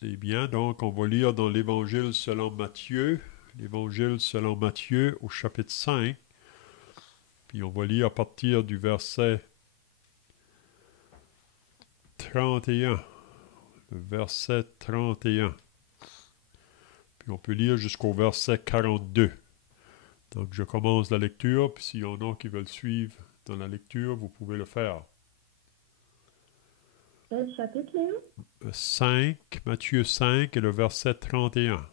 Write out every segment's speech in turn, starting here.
C'est bien, donc on va lire dans l'Évangile selon Matthieu, au chapitre 5, puis on va lire à partir du verset 31, le verset 31, puis on peut lire jusqu'au verset 42. Donc je commence la lecture, puis s'il y en a qui veulent suivre dans la lecture, vous pouvez le faire. Quel chapitre, Léon? 5, Matthieu 5 et le verset 31.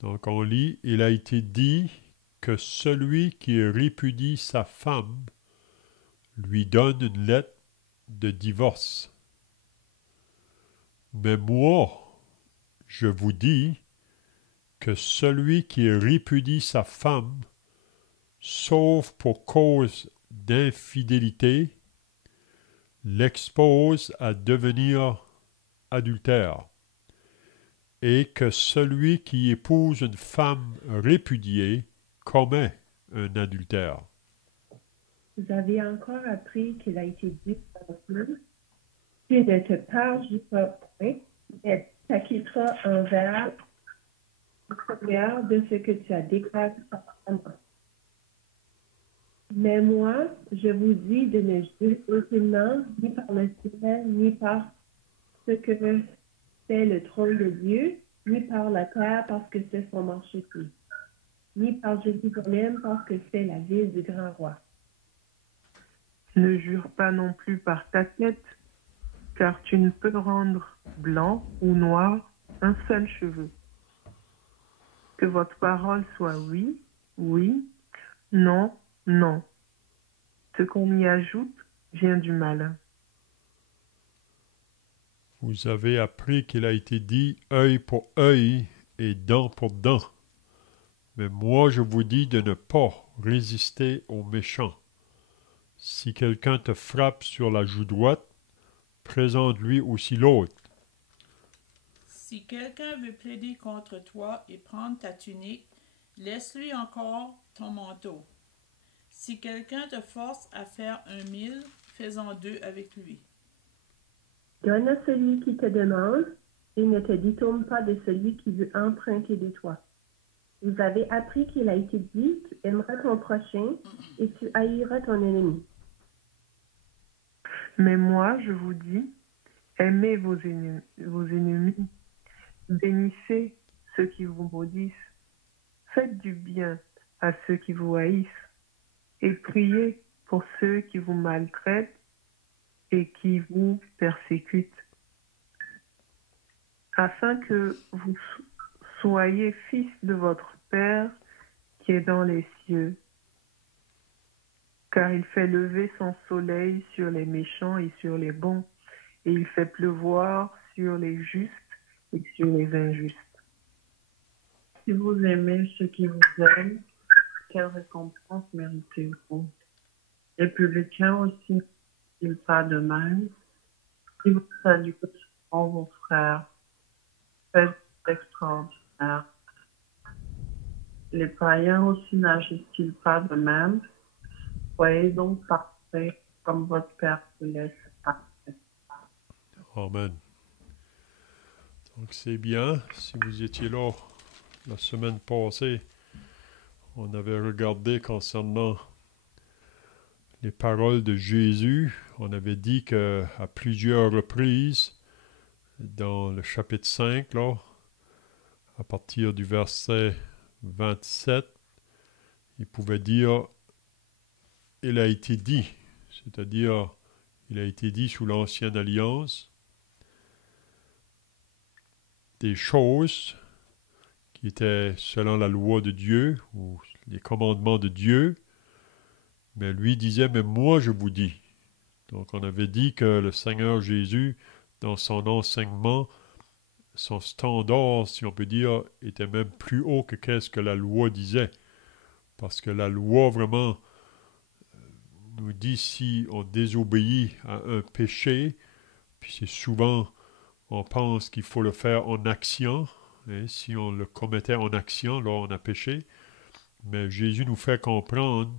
Donc on lit, il a été dit que celui qui répudie sa femme lui donne une lettre de divorce. Mais moi, je vous dis que celui qui répudie sa femme, sauf pour cause d'infidélité, l'expose à devenir adultère, et que celui qui épouse une femme répudiée commet un adultère. Vous avez encore appris qu'il a été dit par Dieu, tu ne te parleras point, mais t'acquitteras envers le Seigneur de ce que tu as déclaré à moi. Mais moi, je vous dis de ne juger aucunement, ni par le ciel, ni par ce que fait le trône de Dieu, ni par la terre parce que c'est son marchepied, ni par Jérusalem parce que c'est la ville du grand roi. Ne jure pas non plus par ta tête, car tu ne peux rendre blanc ou noir un seul cheveu. Que votre parole soit oui, oui, non, non. Ce qu'on y ajoute vient du mal. Vous avez appris qu'il a été dit œil pour œil et dent pour dent. Mais moi je vous dis de ne pas résister aux méchants. Si quelqu'un te frappe sur la joue droite, présente-lui aussi l'autre. Si quelqu'un veut plaider contre toi et prendre ta tunique, laisse-lui encore ton manteau. Si quelqu'un te force à faire 1 000, fais-en 2 avec lui. Donne à celui qui te demande et ne te détourne pas de celui qui veut emprunter de toi. Vous avez appris qu'il a été dit, tu aimeras ton prochain et tu haïras ton ennemi. Mais moi, je vous dis, aimez vos ennemis, bénissez ceux qui vous maudissent, faites du bien à ceux qui vous haïssent, et priez pour ceux qui vous maltraitent et qui vous persécutent, afin que vous soyez fils de votre Père qui est dans les cieux. Car il fait lever son soleil sur les méchants et sur les bons, et il fait pleuvoir sur les justes et sur les injustes. Si vous aimez ceux qui vous aiment, quelle récompense méritez-vous? Les publicains aussi n'ont pas de même. Si vous saluez souvent vos frères, faites extraordinaire. Les païens aussi n'agissent-ils pas de même? Soyez donc parfaits comme votre Père vous laisse parfait. Amen. Donc c'est bien, si vous étiez là la semaine passée, on avait regardé concernant les paroles de Jésus. On avait dit qu'à plusieurs reprises, dans le chapitre 5, là, à partir du verset 27, il pouvait dire « il a été dit », c'est-à-dire il a été dit sous l'ancienne alliance des choses qui étaient selon la loi de Dieu ou les commandements de Dieu, mais lui disait « mais moi je vous dis ». Donc on avait dit que le Seigneur Jésus, dans son enseignement, son standard, si on peut dire, était même plus haut que qu'est-ce que la loi disait. Parce que la loi vraiment nous dit si on désobéit à un péché, puis c'est souvent, on pense qu'il faut le faire en action, hein, si on le commettait en action, là on a péché. Mais Jésus nous fait comprendre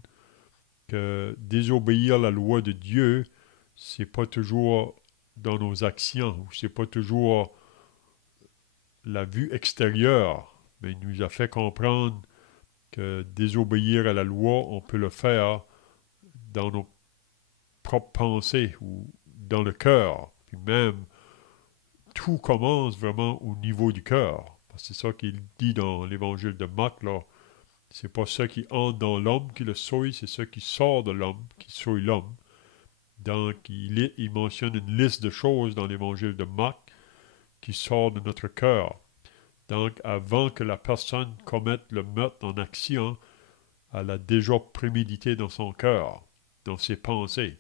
que désobéir à la loi de Dieu, c'est pas toujours dans nos actions, où c'est pas toujours la vue extérieure, mais il nous a fait comprendre que désobéir à la loi, on peut le faire dans nos propres pensées ou dans le cœur. Puis même, tout commence vraiment au niveau du cœur. C'est ça qu'il dit dans l'évangile de Marc, là. C'est pas ce qui entre dans l'homme qui le souille, c'est ce qui sort de l'homme qui souille l'homme. Donc, il mentionne une liste de choses dans l'évangile de Marc qui sort de notre cœur. Donc, avant que la personne commette le meurtre en action, elle a déjà prémédité dans son cœur, dans ses pensées,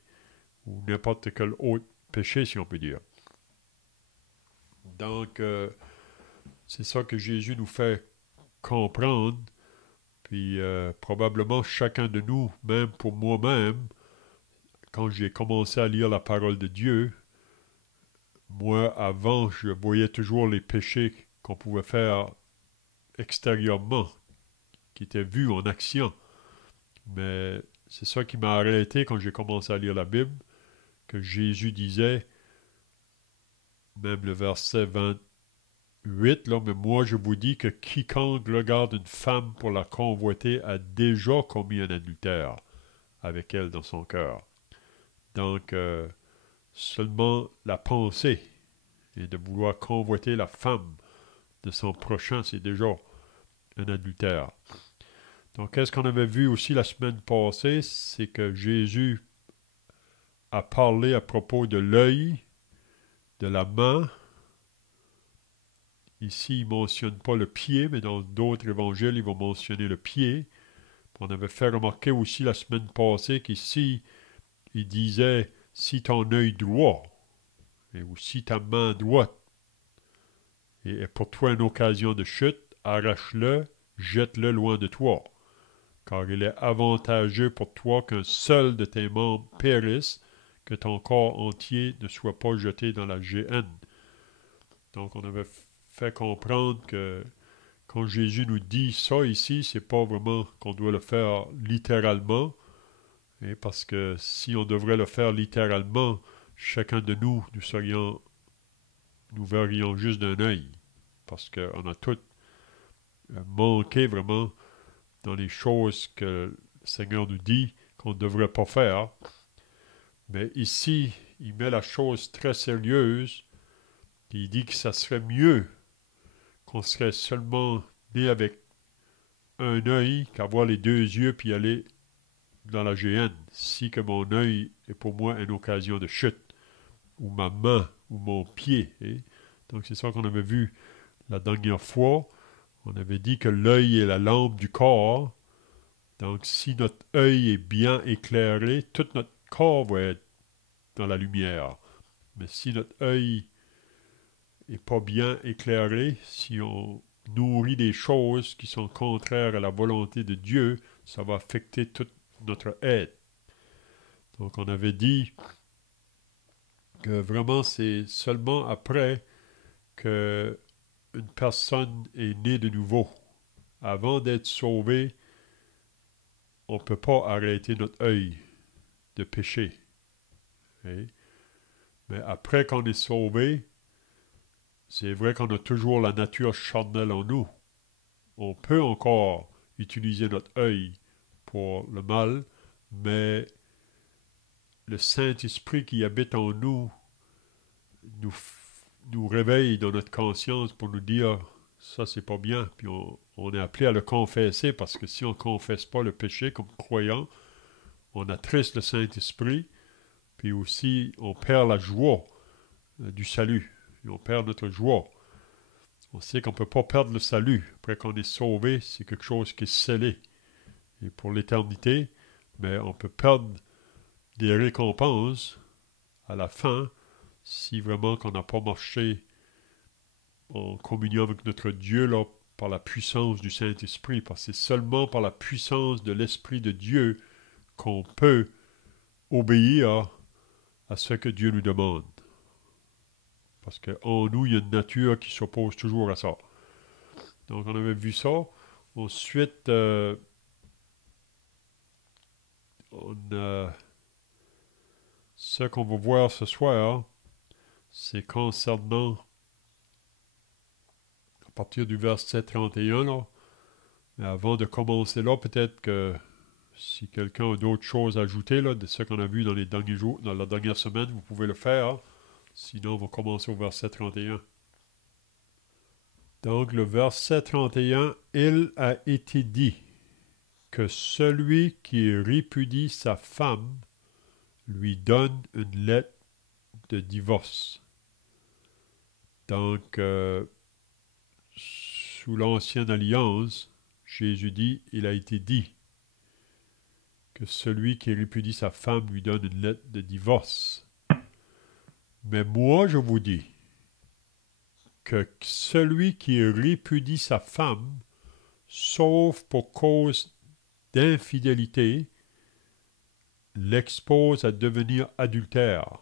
ou n'importe quel autre péché, si on peut dire. Donc, c'est ça que Jésus nous fait comprendre. Puis, probablement, chacun de nous, même pour moi-même, quand j'ai commencé à lire la parole de Dieu, moi, avant, je voyais toujours les péchés qu'on pouvait faire extérieurement, qui étaient vus en action. Mais c'est ça qui m'a arrêté quand j'ai commencé à lire la Bible, que Jésus disait, même le verset 28, là, mais moi je vous dis que quiconque regarde une femme pour la convoiter a déjà commis un adultère avec elle dans son cœur. Donc, seulement la pensée et de vouloir convoiter la femme de son prochain, c'est déjà un adultère. Donc, qu'est-ce qu'on avait vu aussi la semaine passée? C'est que Jésus a parlé à propos de l'œil, de la main. Ici, il ne mentionne pas le pied, mais dans d'autres évangiles, il va mentionner le pied. On avait fait remarquer aussi la semaine passée qu'ici, il disait « si ton œil droit » ou « si ta main droite est pour toi une occasion de chute, arrache-le, jette-le loin de toi. Car il est avantageux pour toi qu'un seul de tes membres périsse, que ton corps entier ne soit pas jeté dans la géhenne. » Donc, on avait fait comprendre que quand Jésus nous dit ça ici, c'est pas vraiment qu'on doit le faire littéralement, parce que si on devrait le faire littéralement, chacun de nous, nous verrions juste d'un œil, parce qu'on a tous manqué vraiment dans les choses que le Seigneur nous dit qu'on ne devrait pas faire. Mais ici, il met la chose très sérieuse, et il dit que ça serait mieux qu'on serait seulement né avec un œil qu'avoir les deux yeux puis aller dans la géhenne, si que mon œil est pour moi une occasion de chute, ou ma main, ou mon pied. Donc c'est ça qu'on avait vu la dernière fois. On avait dit que l'œil est la lampe du corps. Donc si notre œil est bien éclairé, tout notre corps va être dans la lumière. Mais si notre œil n'est pas bien éclairé, si on nourrit des choses qui sont contraires à la volonté de Dieu, ça va affecter toute notre être. Donc on avait dit que vraiment c'est seulement après que une personne est née de nouveau. Avant d'être sauvé, on ne peut pas arrêter notre œil de péché. Mais après qu'on est sauvé, c'est vrai qu'on a toujours la nature charnelle en nous. On peut encore utiliser notre œil pour le mal, mais le Saint-Esprit qui habite en nous nous réveille dans notre conscience pour nous dire ça c'est pas bien, puis on est appelé à le confesser, parce que si on ne confesse pas le péché comme croyant, on attriste le Saint-Esprit, puis aussi on perd la joie du salut, et on perd notre joie. On sait qu'on ne peut pas perdre le salut. Après qu'on est sauvé, c'est quelque chose qui est scellé. Et pour l'éternité, mais on peut perdre des récompenses à la fin si vraiment qu'on n'a pas marché en communion avec notre Dieu là, par la puissance du Saint-Esprit. Parce que c'est seulement par la puissance de l'Esprit de Dieu qu'on peut obéir à ce que Dieu nous demande. Parce qu'en nous, il y a une nature qui s'oppose toujours à ça. Donc, on avait vu ça. Ensuite, ce qu'on va voir ce soir, c'est concernant, à partir du verset 31, là. Mais avant de commencer là, peut-être que si quelqu'un a d'autres choses à ajouter, là, de ce qu'on a vu dans les derniers jours, dans la dernière semaine, vous pouvez le faire. Hein. Sinon, on va commencer au verset 31. Donc, le verset 31, il a été dit que celui qui répudie sa femme lui donne une lettre de divorce. Donc, sous l'Ancienne Alliance, Jésus dit, il a été dit que celui qui répudie sa femme lui donne une lettre de divorce. Mais moi, je vous dis que celui qui répudie sa femme, sauf pour cause d'infidélité, l'expose à devenir adultère,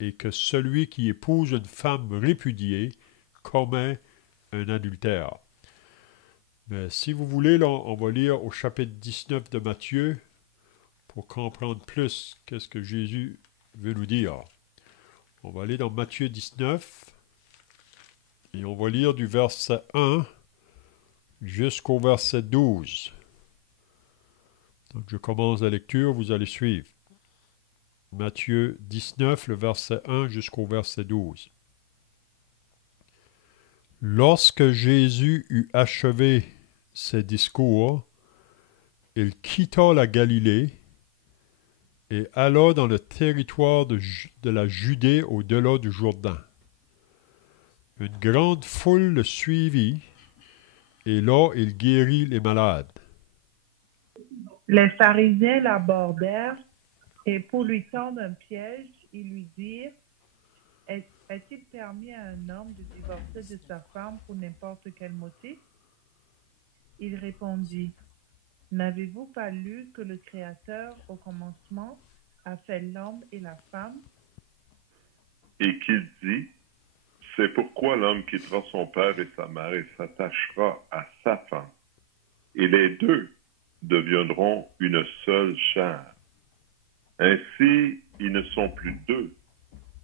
et que celui qui épouse une femme répudiée commet un adultère. Mais si vous voulez, là, on va lire au chapitre 19 de Matthieu pour comprendre plus qu'est-ce que Jésus veut nous dire. On va aller dans Matthieu 19 et on va lire du verset 1 jusqu'au verset 12. Donc je commence la lecture, vous allez suivre. Matthieu 19, le verset 1 jusqu'au verset 12. Lorsque Jésus eut achevé ses discours, il quitta la Galilée et alla dans le territoire de la Judée au-delà du Jourdain. Une grande foule le suivit, et là il guérit les malades. Les pharisiens l'abordèrent et pour lui tendre un piège, ils lui dirent, est-il permis à un homme de divorcer de sa femme pour n'importe quel motif? Il répondit, n'avez-vous pas lu que le Créateur, au commencement, a fait l'homme et la femme? Et qu'il dit, c'est pourquoi l'homme quittera son père et sa mère et s'attachera à sa femme. Et les deux deviendront une seule chair. Ainsi, ils ne sont plus deux,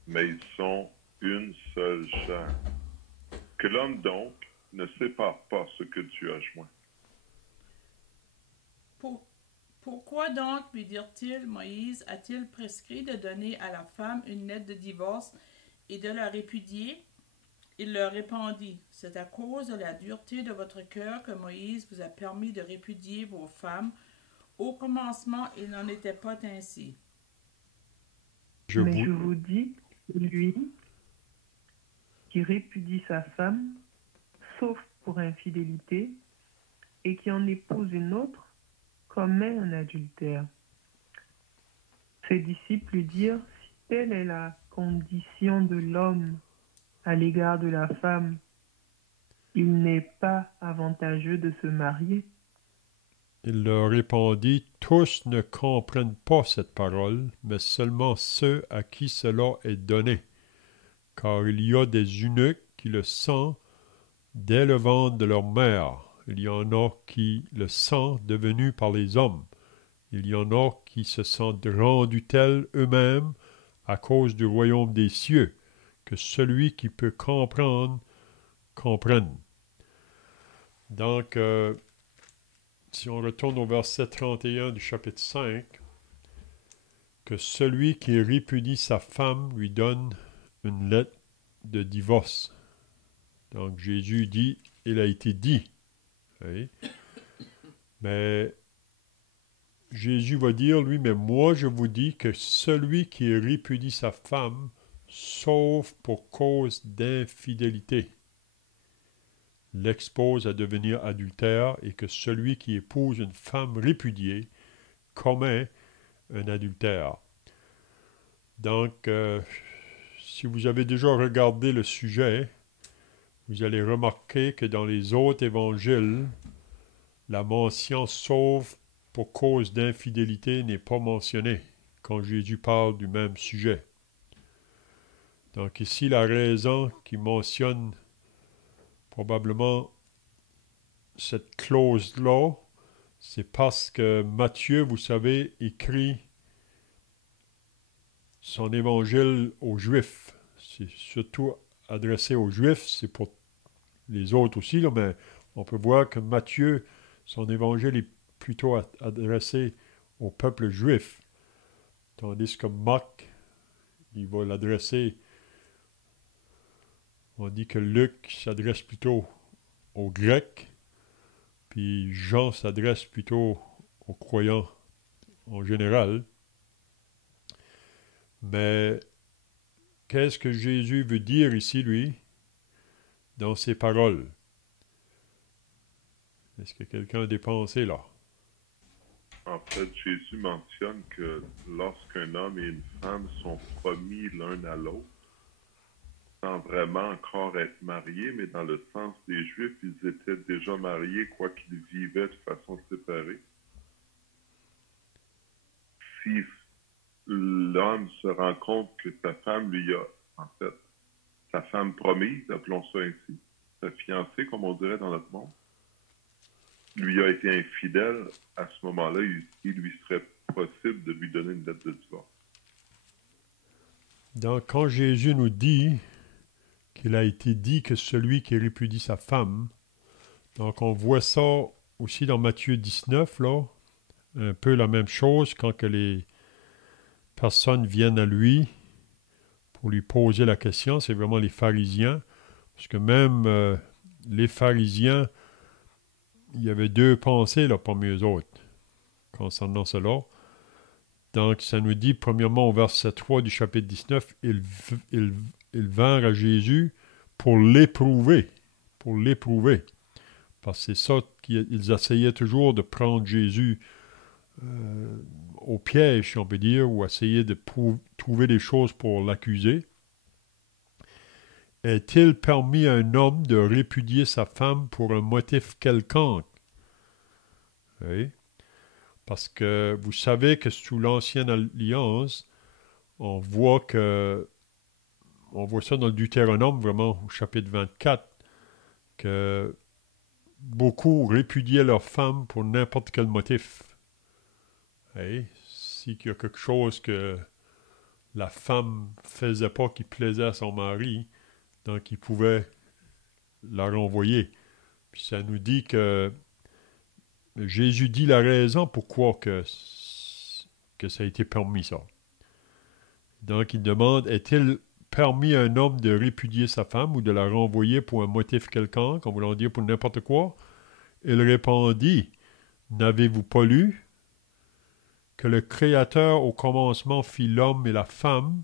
mais ils sont une seule chair. Que l'homme donc ne sépare pas ce que Dieu a joint. Pourquoi donc, lui dirent-ils, Moïse a-t-il prescrit de donner à la femme une lettre de divorce et de la répudier? Il leur répondit, c'est à cause de la dureté de votre cœur que Moïse vous a permis de répudier vos femmes. Au commencement, il n'en était pas ainsi. Je vous dis, lui qui répudie sa femme, sauf pour infidélité, et qui en épouse une autre, commet un adultère. Ses disciples lui dirent, si telle est la condition de l'homme à l'égard de la femme, il n'est pas avantageux de se marier. Il leur répondit, tous ne comprennent pas cette parole, mais seulement ceux à qui cela est donné. Car il y a des eunuques qui le sentent dès le ventre de leur mère. Il y en a qui le sentent devenu par les hommes. Il y en a qui se sentent rendus tels eux-mêmes à cause du royaume des cieux, que celui qui peut comprendre, comprenne. Donc, si on retourne au verset 31 du chapitre 5, que celui qui répudie sa femme lui donne une lettre de divorce. Donc Jésus dit, il a été dit. Oui. Mais Jésus va dire, lui, mais moi je vous dis que celui qui répudie sa femme, sauf pour cause d'infidélité, l'expose à devenir adultère, et que celui qui épouse une femme répudiée commet un adultère. Donc, si vous avez déjà regardé le sujet, vous allez remarquer que dans les autres évangiles, la mention sauf pour cause d'infidélité n'est pas mentionnée quand Jésus parle du même sujet. Donc ici, la raison qui mentionne probablement cette clause-là, c'est parce que Matthieu, vous savez, écrit son évangile aux Juifs. c'est surtout adressé aux Juifs, c'est pour les autres aussi, là, mais on peut voir que Matthieu, son évangile est plutôt adressé au peuple juif, tandis que Marc, il va l'adresser, on dit que Luc s'adresse plutôt aux Grecs, puis Jean s'adresse plutôt aux croyants en général. Mais qu'est-ce que Jésus veut dire ici, lui, dans ses paroles? Est-ce que quelqu'un a des pensées là? En fait, Jésus mentionne que lorsqu'un homme et une femme sont promis l'un à l'autre, sans vraiment encore être mariés, mais dans le sens des Juifs, ils étaient déjà mariés, quoiqu'ils vivaient de façon séparée. Si l'homme se rend compte que sa femme lui a, en fait, sa femme promise, appelons ça ainsi, sa fiancée, comme on dirait dans notre monde, lui a été infidèle, à ce moment-là, il lui serait possible de lui donner une lettre de divorce. Donc, quand Jésus nous dit qu'il a été dit que celui qui répudie sa femme, donc on voit ça aussi dans Matthieu 19, là, un peu la même chose quand que les personnes viennent à lui pour lui poser la question, c'est vraiment les pharisiens, parce que même les pharisiens, il y avait deux pensées là, parmi eux autres concernant cela. Donc, ça nous dit, premièrement, au verset 3 du chapitre 19, ils vinrent à Jésus pour l'éprouver. Pour l'éprouver. Parce que c'est ça qu'ils essayaient toujours de prendre Jésus au piège, si on peut dire, ou essayer de trouver des choses pour l'accuser. Est-il permis à un homme de répudier sa femme pour un motif quelconque? Oui. Parce que vous savez que sous l'Ancienne Alliance, on voit ça dans le Deutéronome, vraiment, au chapitre 24, que beaucoup répudiaient leur femme pour n'importe quel motif. Oui. S'il y a quelque chose que la femme faisait pas qui plaisait à son mari, donc il pouvait la renvoyer. Puis ça nous dit que Jésus dit la raison pourquoi que ça a été permis, ça. Donc il demande, est-il permis à un homme de répudier sa femme ou de la renvoyer pour un motif quelconque, en voulant dire pour n'importe quoi? Il répondit, n'avez-vous pas lu que le Créateur au commencement fit l'homme et la femme,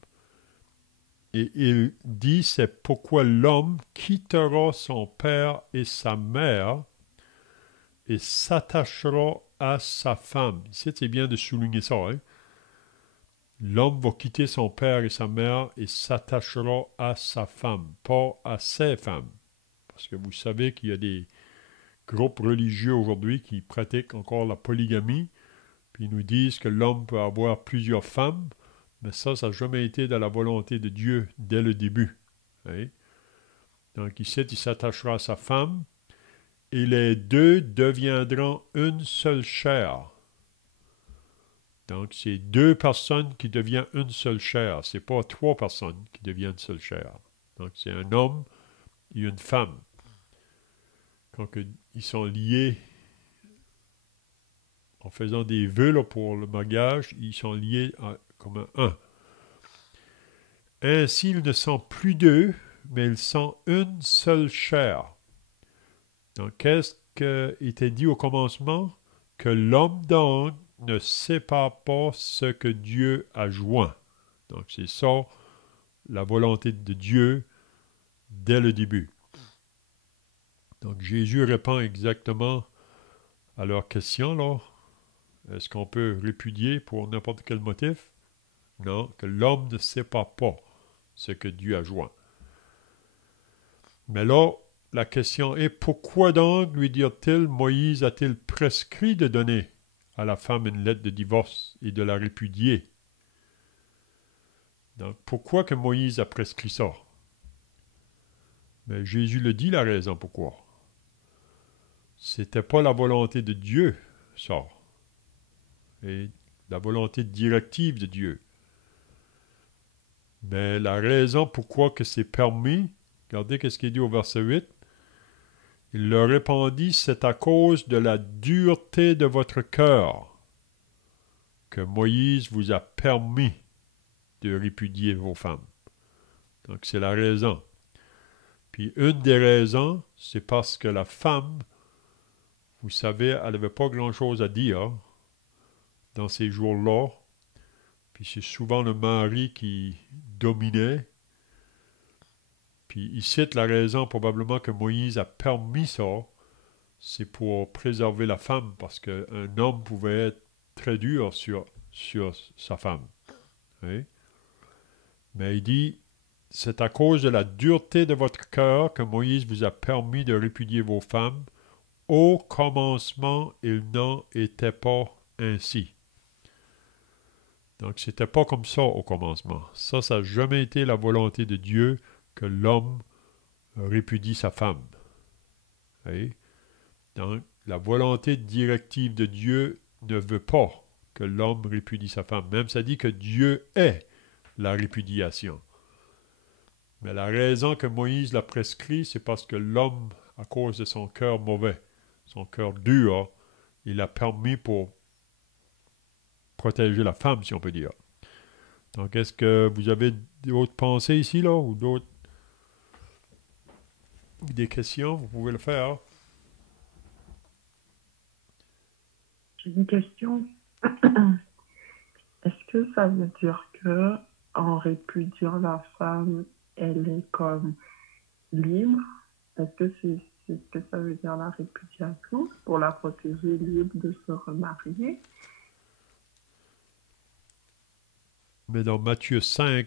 et il dit, c'est pourquoi l'homme quittera son père et sa mère et s'attachera à sa femme. Ici, c'est bien de souligner ça. Hein? L'homme va quitter son père et sa mère et s'attachera à sa femme, pas à ses femmes. Parce que vous savez qu'il y a des groupes religieux aujourd'hui qui pratiquent encore la polygamie, puis ils nous disent que l'homme peut avoir plusieurs femmes, mais ça n'a jamais été dans la volonté de Dieu dès le début. Hein? Donc ici, il s'attachera à sa femme, et les deux deviendront une seule chair. Donc, c'est deux personnes qui deviennent une seule chair. Ce n'est pas trois personnes qui deviennent une seule chair. Donc, c'est un homme et une femme. Quand ils sont liés en faisant des vœux là, pour le mariage, ils sont liés comme un. Ainsi, ils ne sont plus deux, mais ils sont une seule chair. Donc, qu'est-ce qui était dit au commencement? Que l'homme donc ne sépare pas ce que Dieu a joint. Donc, c'est ça, la volonté de Dieu dès le début. Donc, Jésus répond exactement à leur question, là. Est-ce qu'on peut répudier pour n'importe quel motif? Non, que l'homme ne sépare pas ce que Dieu a joint. Mais là, la question est, pourquoi donc, lui dire-t-il, Moïse a-t-il prescrit de donner à la femme une lettre de divorce et de la répudier? Donc, pourquoi que Moïse a prescrit ça? Mais Jésus le dit, la raison pourquoi. C'était pas la volonté de Dieu, ça. Et la volonté directive de Dieu. Mais la raison pourquoi que c'est permis, regardez ce qu'il dit au verset 8. Il leur répondit, c'est à cause de la dureté de votre cœur que Moïse vous a permis de répudier vos femmes. Donc c'est la raison. Puis une des raisons, c'est parce que la femme, vous savez, elle n'avait pas grand-chose à dire dans ces jours-là. Puis c'est souvent le mari qui dominait. Puis il cite la raison probablement que Moïse a permis ça, c'est pour préserver la femme, parce qu'un homme pouvait être très dur sur sa femme. Oui? Mais il dit, c'est à cause de la dureté de votre cœur que Moïse vous a permis de répudier vos femmes. Au commencement, il n'en était pas ainsi. Donc, c'était pas comme ça au commencement. Ça n'a jamais été la volonté de Dieu que l'homme répudie sa femme. Oui? Donc, la volonté directive de Dieu ne veut pas que l'homme répudie sa femme. Même ça dit que Dieu est la répudiation. Mais la raison que Moïse l'a prescrit, c'est parce que l'homme, à cause de son cœur mauvais, son cœur dur, il a permis pour protéger la femme, si on peut dire. Donc, est-ce que vous avez d'autres pensées ici, là, ou d'autres des questions? Vous pouvez le faire. J'ai une question. Est-ce que ça veut dire que en répudiant la femme, elle est comme libre? Est-ce que c'est ce que ça veut dire la répudiation pour la protéger libre de se remarier? Mais dans Matthieu 5,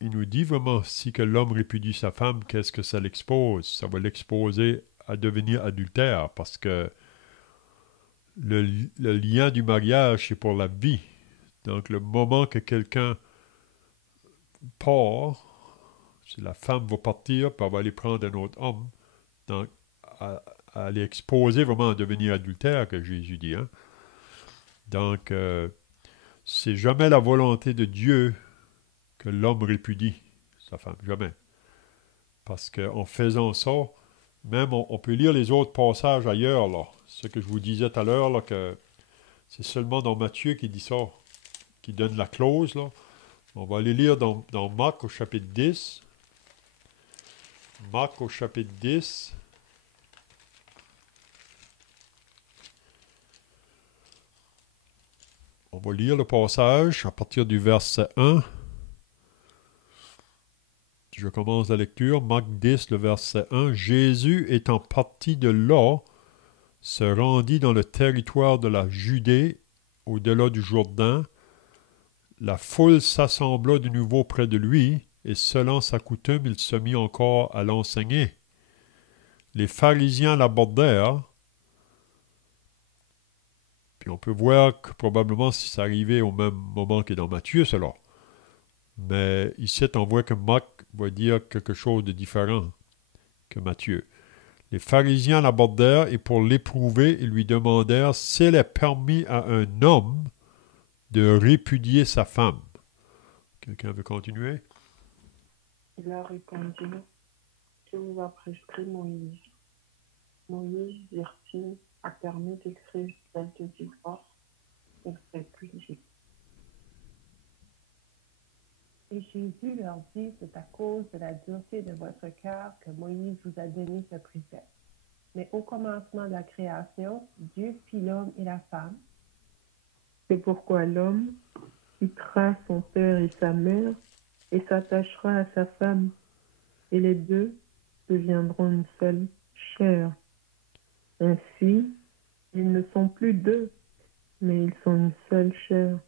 il nous dit vraiment, si que l'homme répudie sa femme, qu'est-ce que ça l'expose? Ça va l'exposer à devenir adultère, parce que le lien du mariage, c'est pour la vie. Donc, le moment que quelqu'un part, si la femme va partir, puis elle va aller prendre un autre homme, donc, elle est exposée vraiment à devenir adultère, que Jésus dit. Hein? Donc, c'est jamais la volonté de Dieu que l'homme répudie sa femme, jamais. Parce qu'en faisant ça, même on peut lire les autres passages ailleurs, là. Ce que je vous disais tout à l'heure, là, que c'est seulement dans Matthieu qui dit ça, qui donne la clause, là. On va aller lire dans Marc au chapitre 10. Marc au chapitre 10. On va lire le passage à partir du verset 1. Je commence la lecture. Marc 10, le verset 1. Jésus étant parti de là, se rendit dans le territoire de la Judée, au-delà du Jourdain. La foule s'assembla de nouveau près de lui, et selon sa coutume, il se mit encore à l'enseigner. Les pharisiens l'abordèrent, puis on peut voir que probablement si ça arrivait au même moment que dans Matthieu, cela. Mais ici, on voit que Marc va dire quelque chose de différent que Matthieu. Les pharisiens l'abordèrent et pour l'éprouver, ils lui demandèrent s'il est permis à un homme de répudier sa femme. Quelqu'un veut continuer? Il a répondu, que vous a prescrit Moïse? Moïse, dirent-ils, a permis d'écrire l'acte de divorce et de répudier. Et Jésus leur dit, c'est à cause de la dureté de votre cœur que Moïse vous a donné ce précepte. Mais au commencement de la création, Dieu fit l'homme et la femme. C'est pourquoi l'homme quittera son père et sa mère et s'attachera à sa femme, et les deux deviendront une seule chair. Ainsi, ils ne sont plus deux, mais ils sont une seule chair.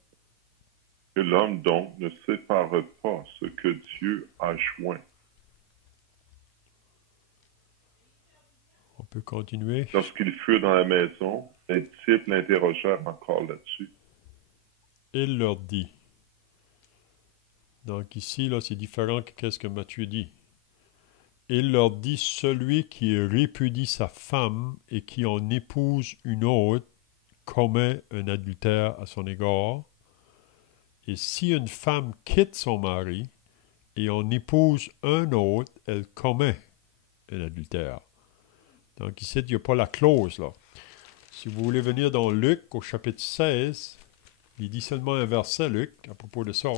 Que l'homme donc ne sépare pas ce que Dieu a joint. On peut continuer. Lorsqu'ils furent dans la maison, les disciples l'interrogèrent encore là-dessus. Il leur dit. Donc ici, là, c'est différent que qu'est-ce que Matthieu dit. Il leur dit, celui qui répudie sa femme et qui en épouse une autre commet un adultère à son égard. Et si une femme quitte son mari et on épouse un autre, elle commet un adultère. Donc ici, il n'y a pas la clause, là. Si vous voulez venir dans Luc, au chapitre 16, il dit seulement un verset, Luc, à propos de ça.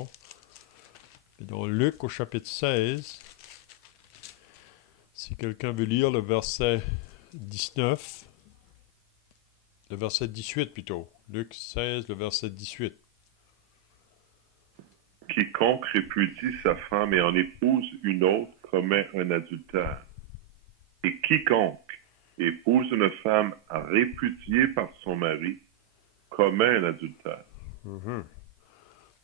Et dans Luc, au chapitre 16, si quelqu'un veut lire le verset 19, le verset 18 plutôt. Luc 16, le verset 18. Quiconque répudie sa femme et en épouse une autre commet un adultère. Et quiconque épouse une femme répudiée par son mari commet un adultère.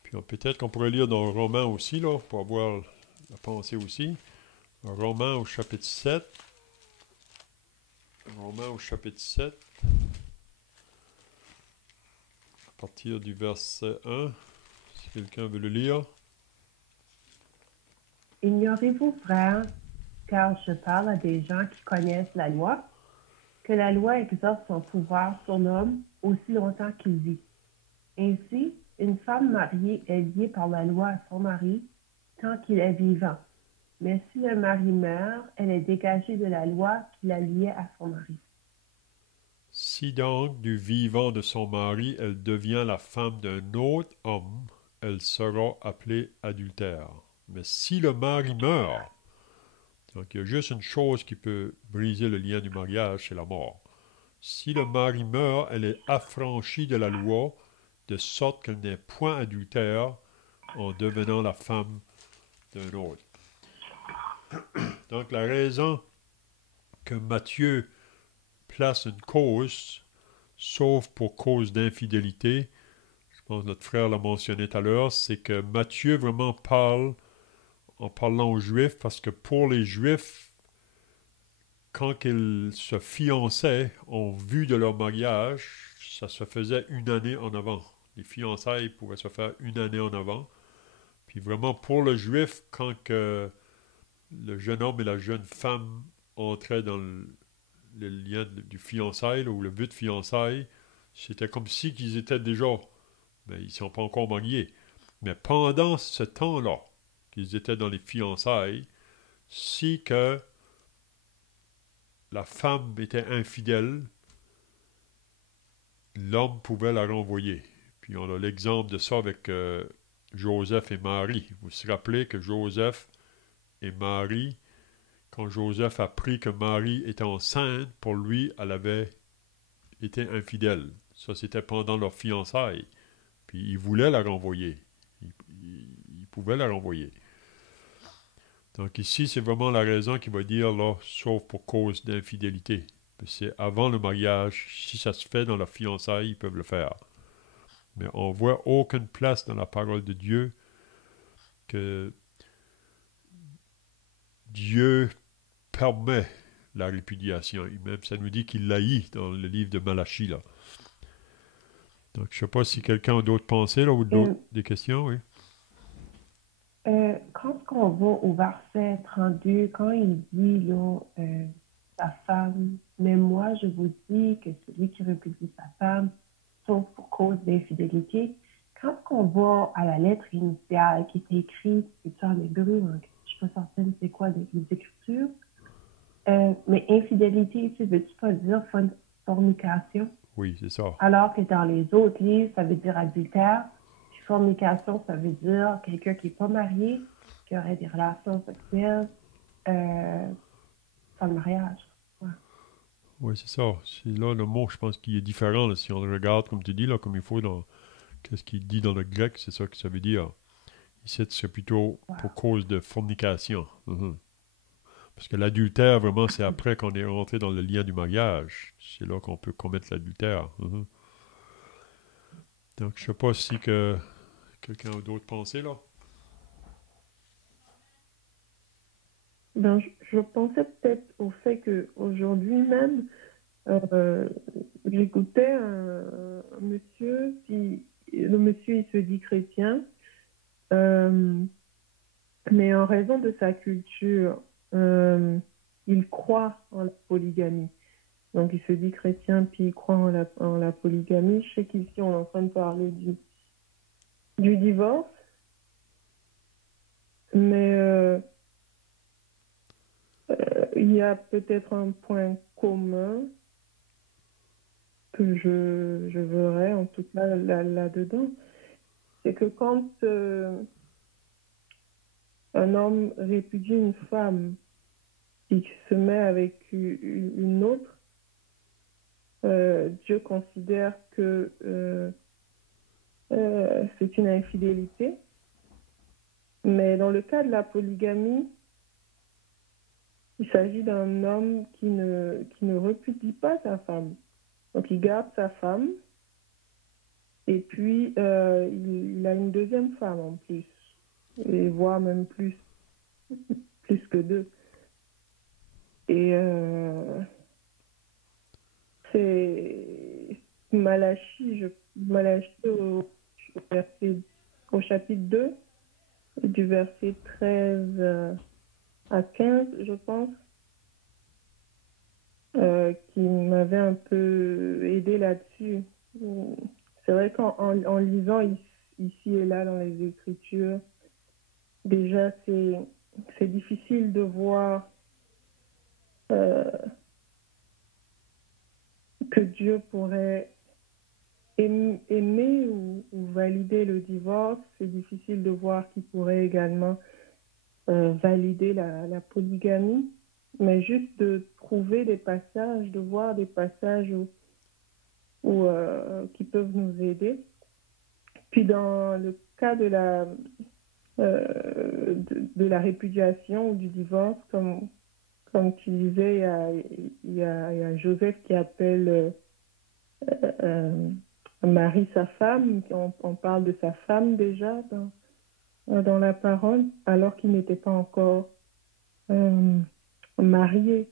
Puis peut-être qu'on pourrait lire dans Romains aussi, là, pour avoir la pensée aussi. Romains au chapitre 7. Romains au chapitre 7. À partir du verset 1, si quelqu'un veut le lire. Ignorez-vous, frères, car je parle à des gens qui connaissent la loi, que la loi exerce son pouvoir sur l'homme aussi longtemps qu'il vit. Ainsi, une femme mariée est liée par la loi à son mari tant qu'il est vivant. Mais si le mari meurt, elle est dégagée de la loi qui la liait à son mari. Si donc du vivant de son mari, elle devient la femme d'un autre homme, elle sera appelée adultère. Mais si le mari meurt, donc il y a juste une chose qui peut briser le lien du mariage, c'est la mort. Si le mari meurt, elle est affranchie de la loi, de sorte qu'elle n'est point adultère en devenant la femme d'un autre. Donc la raison que Matthieu place une cause, sauf pour cause d'infidélité, je pense que notre frère l'a mentionné tout à l'heure, c'est que Matthieu vraiment parle en parlant aux Juifs, parce que pour les Juifs, quand ils se fiançaient en vue de leur mariage, ça se faisait une année en avant. Les fiançailles pouvaient se faire une année en avant. Puis vraiment, pour le Juif, quand que le jeune homme et la jeune femme entraient dans le lien du fiançailles, ou le but de fiançailles, c'était comme si qu'ils étaient déjà, mais ils ne sont pas encore mariés. Mais pendant ce temps-là, qu'ils étaient dans les fiançailles, si que la femme était infidèle, l'homme pouvait la renvoyer. Puis on a l'exemple de ça avec Joseph et Marie. Vous vous rappelez que Joseph et Marie, quand Joseph a appris que Marie était enceinte, pour lui, elle avait été infidèle. Ça, c'était pendant leur fiançailles. Puis il voulait la renvoyer. Il pouvait la renvoyer. Donc ici, c'est vraiment la raison qui va dire, là, sauf pour cause d'infidélité. C'est avant le mariage. Si ça se fait dans la fiançailles, ils peuvent le faire. Mais on voit aucune place dans la parole de Dieu que Dieu permet la répudiation. Et même, ça nous dit qu'il l'haït dans le livre de Malachie, là. Donc, je ne sais pas si quelqu'un a d'autres pensées, là, ou des questions, oui. Quand on va au verset 32, quand il dit, là, sa femme, mais moi, je vous dis que celui qui répudie sa femme, sauf pour cause d'infidélité, quand on va à la lettre initiale qui est écrite, c'est en hébreu, hein, je ne suis pas certaine c'est quoi les écritures, mais infidélité ici, veux-tu pas dire fornication? Oui, c'est ça. Alors que dans les autres livres, ça veut dire adultère. Puis fornication, ça veut dire quelqu'un qui n'est pas marié, qui aurait des relations sexuelles sans le mariage. Ouais. Oui, c'est ça. C'est là le mot, je pense, qui est différent. Là, si on le regarde, comme tu dis, là, comme il faut, dans qu'est-ce qu'il dit dans le grec, c'est ça que ça veut dire. Ici, c'est plutôt pour cause de fornication. Parce que l'adultère, vraiment, c'est après qu'on est rentré dans le lien du mariage. C'est là qu'on peut commettre l'adultère. Donc, je ne sais pas si que quelqu'un a d'autres pensées, là. Ben, je pensais peut-être au fait qu'aujourd'hui même, j'écoutais un monsieur, le monsieur il se dit chrétien, mais en raison de sa culture, il croit en la polygamie. Donc il se dit chrétien puis il croit en la polygamie. Je sais qu'ici on est en train de parler du divorce. Mais il y a peut-être un point commun que je verrais, en tout cas là-dedans. C'est que quand un homme répudie une femme qui se met avec une autre, Dieu considère que c'est une infidélité. Mais dans le cas de la polygamie, il s'agit d'un homme qui ne repudie pas sa femme. Donc il garde sa femme et puis il a une deuxième femme en plus, et voire même plus que deux. Et c'est Malachie au chapitre 2, du verset 13 à 15, je pense, qui m'avait un peu aidé là-dessus. C'est vrai qu'en lisant ici et là dans les Écritures, déjà c'est difficile de voir que Dieu pourrait aimer ou valider le divorce. C'est difficile de voir qu'il pourrait également valider la polygamie, mais juste de trouver des passages, de voir des passages qui peuvent nous aider. Puis dans le cas de la répudiation ou du divorce, comme tu disais, il y a Joseph qui appelle Marie sa femme. On parle de sa femme déjà dans la parole, alors qu'il n'était pas encore marié.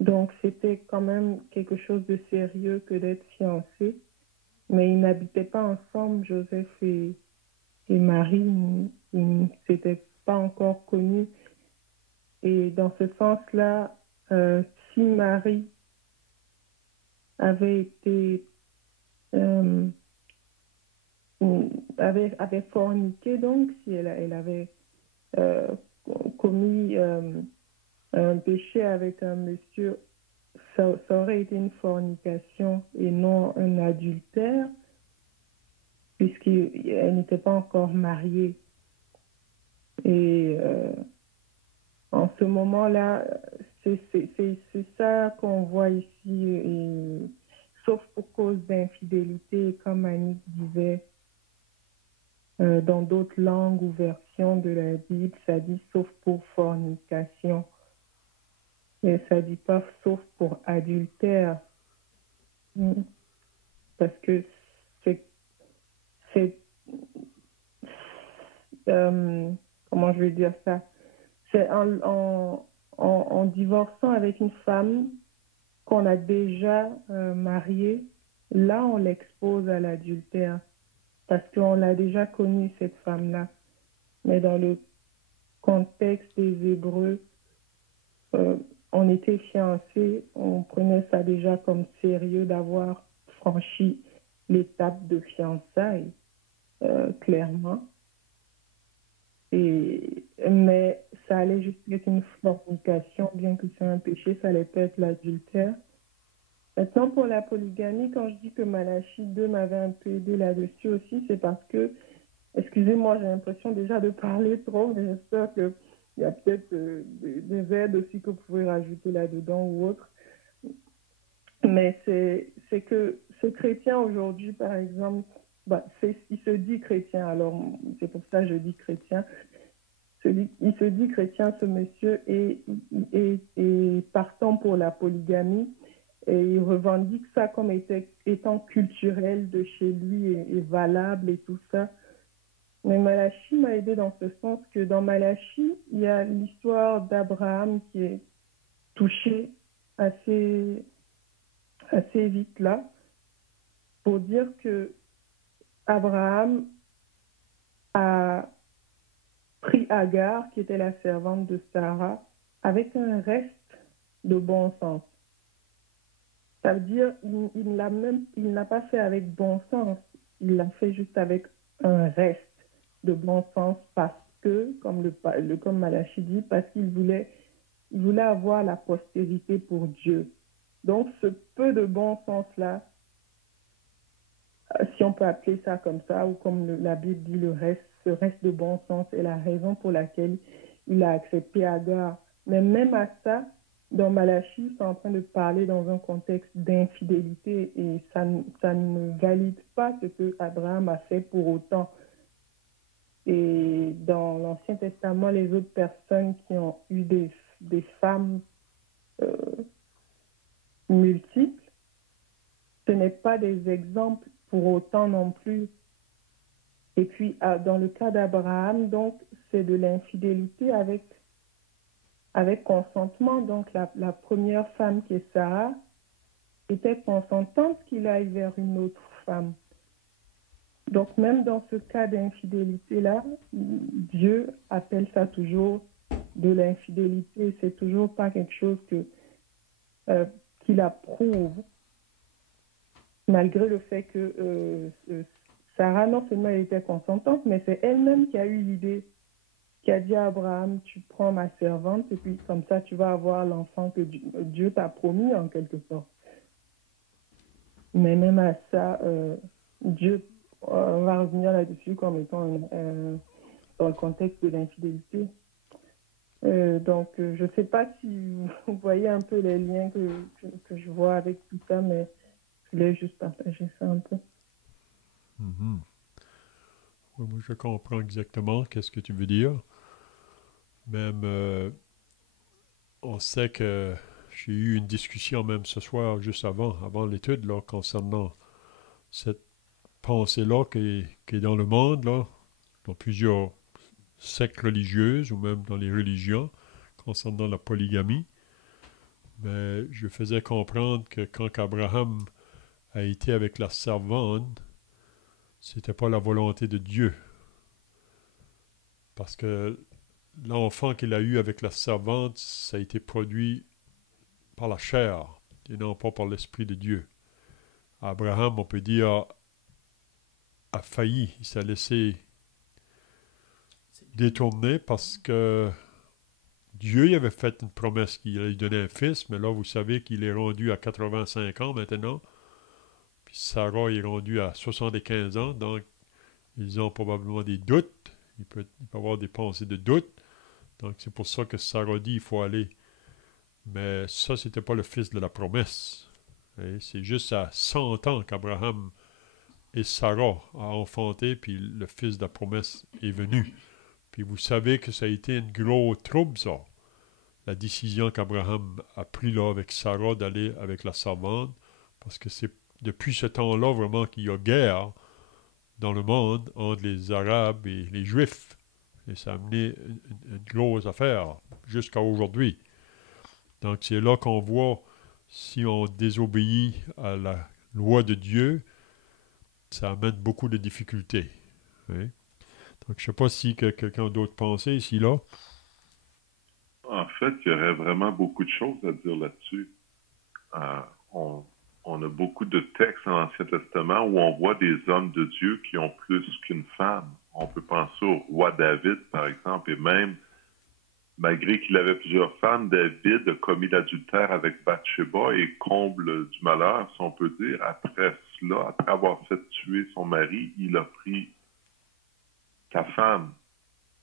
Donc c'était quand même quelque chose de sérieux que d'être fiancé. Mais ils n'habitaient pas ensemble, Joseph et Marie. Ils ne s'étaient pas encore connus. Et dans ce sens-là, si Marie avait été avait forniqué, donc si elle avait commis un péché avec un monsieur, ça aurait été une fornication et non un adultère, puisqu'elle n'était pas encore mariée. Et en ce moment-là, c'est ça qu'on voit ici, et, sauf pour cause d'infidélité, comme Annick disait, dans d'autres langues ou versions de la Bible, ça dit sauf pour fornication. Mais ça dit pas sauf pour adultère. Parce que c'est comment je vais dire ça? C'est en divorçant avec une femme qu'on a déjà mariée, là on l'expose à l'adultère parce qu'on l'a déjà connue, cette femme-là. Mais dans le contexte des Hébreux, on était fiancés, on prenait ça déjà comme sérieux d'avoir franchi l'étape de fiançailles, clairement. Mais ça allait juste être une fornication, bien que c'est un péché, ça allait pas être l'adultère. Maintenant, pour la polygamie, quand je dis que Malachie 2 m'avait un peu aidé là-dessus aussi, c'est parce que, excusez-moi, j'ai l'impression déjà de parler trop, mais j'espère qu'il y a peut-être des aides aussi que vous pouvez rajouter là-dedans ou autre. Mais c'est que ce chrétien aujourd'hui, par exemple, il se dit chrétien, alors c'est pour ça que je dis chrétien. Il se dit chrétien, ce monsieur, et partant pour la polygamie, et il revendique ça comme étant culturel de chez lui et valable et tout ça. Mais Malachie m'a aidé dans ce sens que dans Malachie, il y a l'histoire d'Abraham qui est touchée assez vite là, pour dire que Abraham a pris Agar, qui était la servante de Sarah, avec un reste de bon sens. Ça veut dire il ne l'a pas fait avec bon sens, il l'a fait juste avec un reste de bon sens parce que, comme Malachie dit, parce qu'il voulait avoir la postérité pour Dieu. Donc, ce peu de bon sens-là, si on peut appeler ça comme ça, ou comme la Bible dit, ce reste de bon sens est la raison pour laquelle il a accepté Agar. Mais même à ça, dans Malachie, c'est en train de parler dans un contexte d'infidélité et ça ne valide pas ce que Abraham a fait pour autant. Et dans l'Ancien Testament, les autres personnes qui ont eu des femmes multiples, ce n'est pas des exemples pour autant non plus. Et puis, dans le cas d'Abraham, donc, c'est de l'infidélité avec consentement. Donc, la première femme qui est Sarah était consentante qu'il aille vers une autre femme. Donc, même dans ce cas d'infidélité-là, Dieu appelle ça toujours de l'infidélité. C'est toujours pas quelque chose qu'il approuve, malgré le fait que Sarah, non seulement elle était consentante, mais c'est elle-même qui a eu l'idée, qui a dit à Abraham, tu prends ma servante et puis comme ça, tu vas avoir l'enfant que Dieu t'a promis en quelque sorte. Mais même à ça, Dieu, on va revenir là-dessus comme étant dans le contexte de l'infidélité. Donc, je ne sais pas si vous voyez un peu les liens que je vois avec tout ça, mais je voulais juste partager ça un peu. Mm-hmm. Oui, moi, je comprends exactement qu'est-ce que tu veux dire. Même, on sait que j'ai eu une discussion même ce soir, juste avant l'étude, là, concernant cette pensée-là qui est dans le monde, là, dans plusieurs sectes religieuses ou même dans les religions, concernant la polygamie. Mais je faisais comprendre que quand Abraham a été avec la servante, c'était pas la volonté de Dieu. Parce que l'enfant qu'il a eu avec la servante, ça a été produit par la chair et non pas par l'Esprit de Dieu. Abraham, on peut dire, a failli, il s'est laissé détourner parce que Dieu y avait fait une promesse qu'il allait lui donner un fils, mais là, vous savez qu'il est rendu à 85 ans maintenant, puis Sarah est rendue à 75 ans, donc ils ont probablement des doutes, il peut avoir des pensées de doute, donc c'est pour ça que Sarah dit il faut aller. Mais ça, c'était pas le fils de la promesse. Et c'est juste à 100 ans qu'Abraham et Sarah ont enfanté, puis le fils de la promesse est venu. Puis vous savez que ça a été une grosse trouble, ça. La décision qu'Abraham a prise là avec Sarah d'aller avec la servante, parce que c'est depuis ce temps-là vraiment qu'il y a guerre dans le monde entre les Arabes et les Juifs. Et ça a amené une grosse affaire jusqu'à aujourd'hui. Donc c'est là qu'on voit, si on désobéit à la loi de Dieu, ça amène beaucoup de difficultés. Oui. Donc je ne sais pas si quelqu'un d'autre pensait ici, là. En fait, il y aurait vraiment beaucoup de choses à dire là-dessus. On a beaucoup de textes dans l'Ancien Testament où on voit des hommes de Dieu qui ont plus qu'une femme. On peut penser au roi David, par exemple, et même, malgré qu'il avait plusieurs femmes, David a commis l'adultère avec Bathsheba et comble du malheur, si on peut dire, après cela, après avoir fait tuer son mari, il a pris sa femme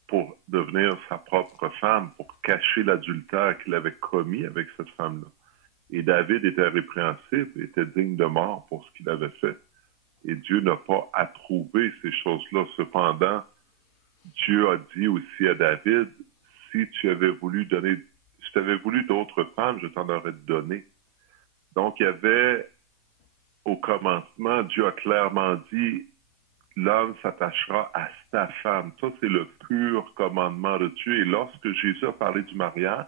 pour devenir sa propre femme, pour cacher l'adultère qu'il avait commis avec cette femme-là. Et David était répréhensible, était digne de mort pour ce qu'il avait fait. Et Dieu n'a pas approuvé ces choses-là. Cependant, Dieu a dit aussi à David, si tu avais voulu donner, si tu avais voulu d'autres femmes, je t'en aurais donné. Donc, il y avait, au commencement, Dieu a clairement dit, l'homme s'attachera à sa femme. Ça, c'est le pur commandement de Dieu. Et lorsque Jésus a parlé du mariage,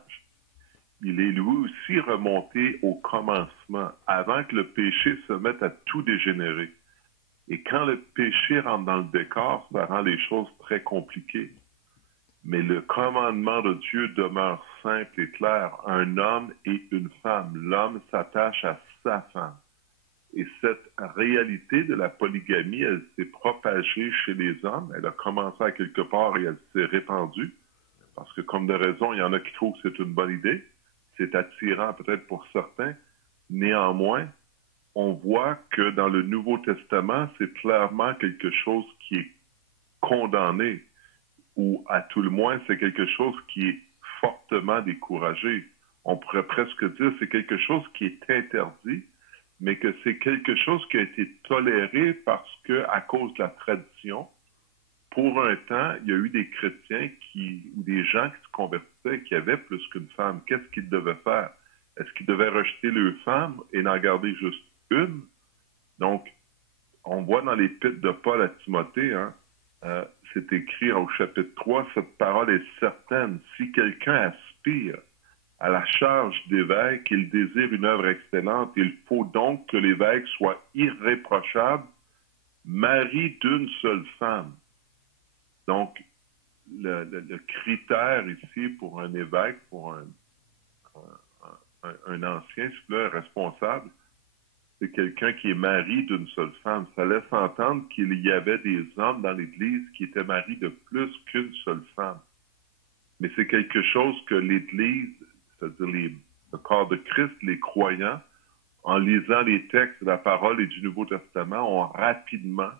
il est lui aussi remonté au commencement, avant que le péché se mette à tout dégénérer. Et quand le péché rentre dans le décor, ça rend les choses très compliquées. Mais le commandement de Dieu demeure simple et clair. Un homme et une femme. L'homme s'attache à sa femme. Et cette réalité de la polygamie, elle s'est propagée chez les hommes. Elle a commencé à quelque part et elle s'est répandue. Parce que, comme de raison, il y en a qui trouvent que c'est une bonne idée. C'est attirant peut-être pour certains. Néanmoins, on voit que dans le Nouveau Testament, c'est clairement quelque chose qui est condamné. Ou à tout le moins, c'est quelque chose qui est fortement découragé. On pourrait presque dire que c'est quelque chose qui est interdit, mais que c'est quelque chose qui a été toléré parce que, à cause de la tradition, pour un temps, il y a eu des chrétiens ou des gens qui se convertissaient qui avaient plus qu'une femme. Qu'est-ce qu'ils devaient faire? Est-ce qu'ils devaient rejeter leur femme et n'en garder juste une? Donc, on voit dans l'épître de Paul à Timothée, c'est écrit au chapitre 3, cette parole est certaine. Si quelqu'un aspire à la charge d'évêque, il désire une œuvre excellente, il faut donc que l'évêque soit irréprochable, mari d'une seule femme. Donc, le critère ici pour un évêque, pour un ancien, un responsable, c'est quelqu'un qui est mari d'une seule femme. Ça laisse entendre qu'il y avait des hommes dans l'Église qui étaient mariés de plus qu'une seule femme. Mais c'est quelque chose que l'Église, c'est-à-dire le corps de Christ, les croyants, en lisant les textes de la parole et du Nouveau Testament, ont rapidement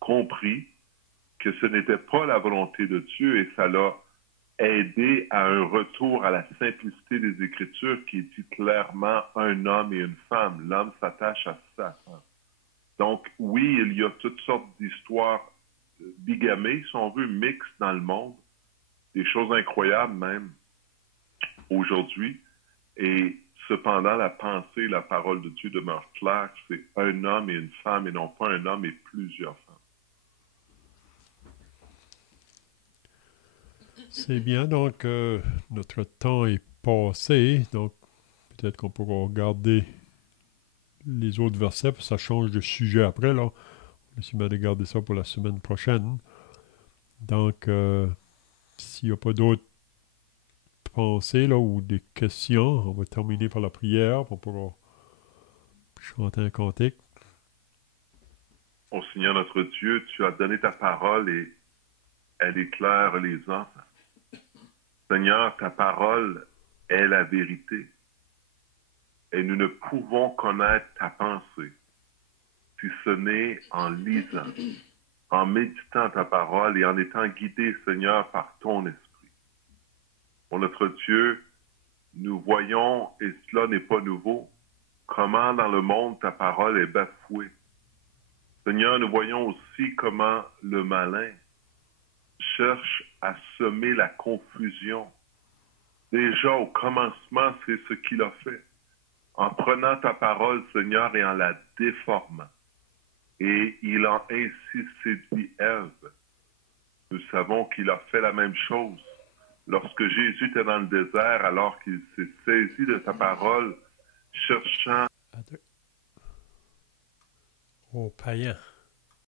compris que ce n'était pas la volonté de Dieu et ça l'a aidé à un retour à la simplicité des Écritures qui dit clairement un homme et une femme. L'homme s'attache à sa femme. Donc, oui, il y a toutes sortes d'histoires bigamées, si on veut, mixtes dans le monde, des choses incroyables même aujourd'hui. Et cependant, la pensée, la parole de Dieu demeure claire, c'est un homme et une femme et non pas un homme et plusieurs femmes. C'est bien, donc notre temps est passé, donc peut-être qu'on pourra regarder les autres versets, parce que ça change de sujet après, là. On va essayer de garder ça pour la semaine prochaine. Donc, s'il n'y a pas d'autres pensées, là, ou des questions, on va terminer par la prière, pour pouvoir chanter un cantique. Ô Seigneur notre Dieu, tu as donné ta parole et elle éclaire les hommes. Seigneur, ta parole est la vérité. Et nous ne pouvons connaître ta pensée si ce n'est en lisant, en méditant ta parole et en étant guidé, Seigneur, par ton esprit. Pour notre Dieu, nous voyons, et cela n'est pas nouveau, comment dans le monde ta parole est bafouée. Seigneur, nous voyons aussi comment le malin cherche à semer la confusion. Déjà au commencement, c'est ce qu'il a fait. En prenant ta parole, Seigneur, et en la déformant. Et il a ainsi séduit Ève. Nous savons qu'il a fait la même chose. Lorsque Jésus était dans le désert, alors qu'il s'est saisi de ta parole, cherchant Aux païens.